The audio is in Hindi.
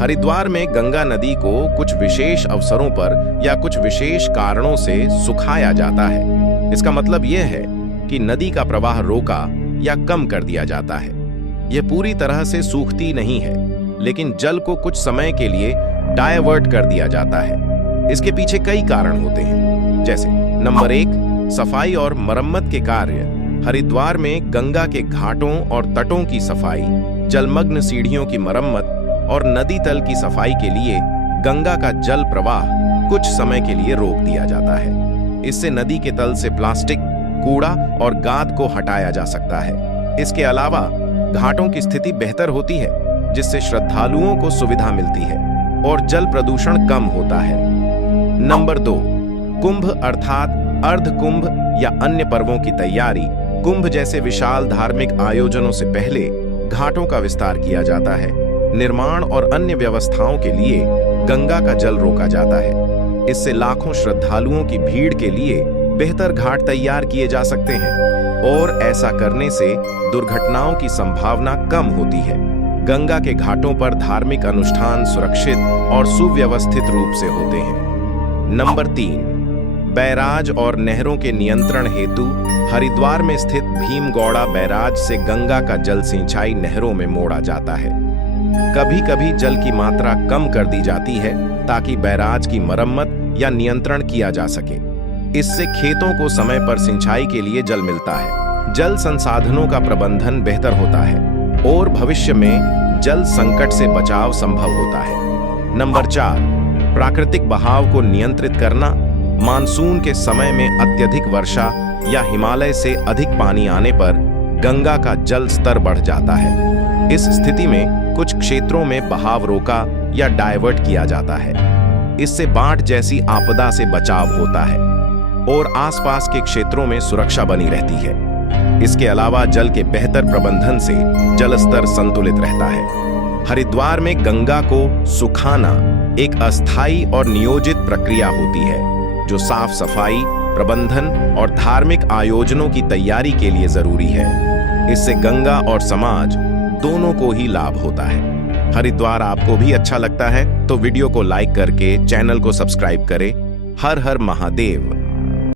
हरिद्वार में गंगा नदी को कुछ विशेष अवसरों पर या कुछ विशेष कारणों से सुखाया जाता है। इसका मतलब यह है कि नदी का प्रवाह रोका या कम कर दिया जाता है। यह पूरी तरह से सूखती नहीं है, लेकिन जल को कुछ समय के लिए डायवर्ट कर दिया जाता है। इसके पीछे कई कारण होते हैं, जैसे नंबर 1, सफाई और मरम्मत के कार्य। हरिद्वार में गंगा के घाटों और तटों की सफाई, जलमग्न सीढ़ियों की मरम्मत और नदी तल की सफाई के लिए गंगा का जल प्रवाह कुछ समय के लिए रोक दिया जाता है। इससे नदी के तल से प्लास्टिक, कूड़ा और गाद को हटाया जा सकता है। इसके अलावा घाटों की स्थिति बेहतर होती है, जिससे श्रद्धालुओं को सुविधा मिलती है और जल प्रदूषण कम होता है। नंबर 2, कुंभ अर्थात अर्ध कुंभ या अन्य पर्वों की तैयारी। कुंभ जैसे विशाल धार्मिक आयोजनों से पहले घाटों का विस्तार किया जाता है। निर्माण और अन्य व्यवस्थाओं के लिए गंगा का जल रोका जाता है। इससे लाखों श्रद्धालुओं की भीड़ के लिए बेहतर घाट तैयार किए जा सकते हैं और ऐसा करने से दुर्घटनाओं की संभावना कम होती है। गंगा के घाटों पर धार्मिक अनुष्ठान सुरक्षित और सुव्यवस्थित रूप से होते हैं। नंबर 3, बैराज और नहरों के नियंत्रण हेतु हरिद्वार में स्थित भीमगौड़ा बैराज से गंगा का जल सिंचाई नहरों में मोड़ा जाता है। कभी-कभी जल की मात्रा कम कर दी जाती है ताकि बैराज की मरम्मत या नियंत्रण किया जा सके। इससे खेतों को समय पर सिंचाई के लिए जल मिलता है। जल संसाधनों का प्रबंधन बेहतर होता है और भविष्य में जल संकट से बचाव संभव होता है। नंबर 4, प्राकृतिक बहाव को नियंत्रित करना। मानसून के समय में अत्यधिक वर्षा या हिमालय से अधिक पानी आने पर गंगा का जल स्तर बढ़ जाता है। इस स्थिति में कुछ क्षेत्रों में बहाव रोका या डायवर्ट किया जाता है। इससे बाढ़ जैसी आपदा से बचाव होता है और आसपास के क्षेत्रों में सुरक्षा बनी रहती है। इसके अलावा जल के बेहतर प्रबंधन से जल स्तर संतुलित रहता है। हरिद्वार में गंगा को सुखाना एक अस्थायी और नियोजित प्रक्रिया होती है, जो साफ सफाई, प्रबंधन और धार्मिक आयोजनों की तैयारी के लिए जरूरी है। इससे गंगा और समाज दोनों को ही लाभ होता है। हरिद्वार आपको भी अच्छा लगता है तो वीडियो को लाइक करके चैनल को सब्सक्राइब करें। हर हर महादेव।